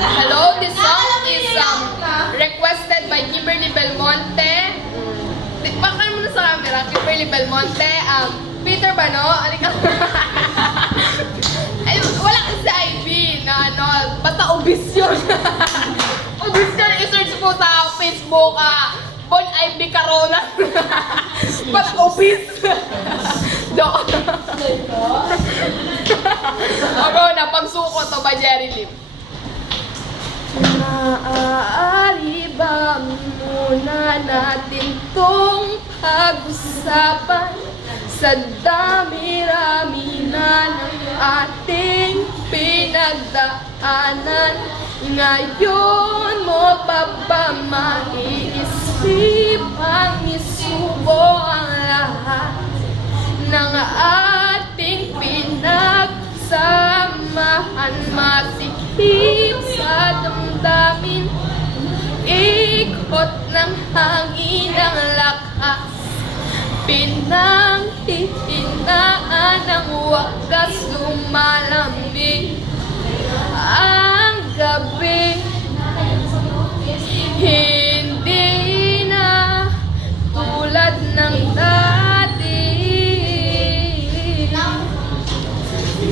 Hello, this song is requested by Kimberly Belmonte. Bakit mo na sa camera? Kimberly Belmonte. Peter Bano. Alika. Ay, wala kasi sa IB na ano. Basta obis yun. Obis yun. I-search mo sa Facebook. Bon IB Carona. Basta obis. Joke. Ako na, pagsuko to ba Jerry Lim? Maaari ba muna natin tong pag-usapan sa dami-rami na ng ating pinagdaanan? Ngayon mo pa ba maiisip ang isubo ang lahat ng ating pinagsamahan? Masikip sa damdamin, ikot ng hangin ang lakas, pinanghihinaan ng wagas, lumalamig ang gabi. Hindi na tulad ng dati,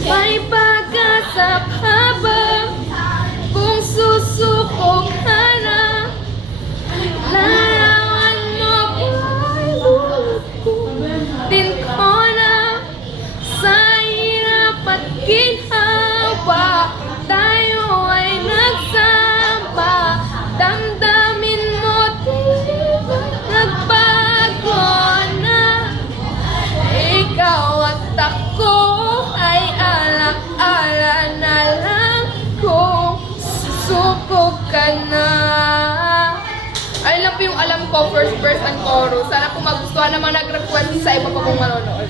may pag-asa pa ba kung susuko ka na? Larawan mo ba'y din ko na sa hirap at ginhawa? Tayo ay nagsama, damdamin mo diba nagbago na? Ikaw at ako ay alak-ala na lang kung susuko ka na. Ayun lang po yung alam ko, first verse and chorus. Sana po magustuhan naman nag-request sa iba pa pong manonood.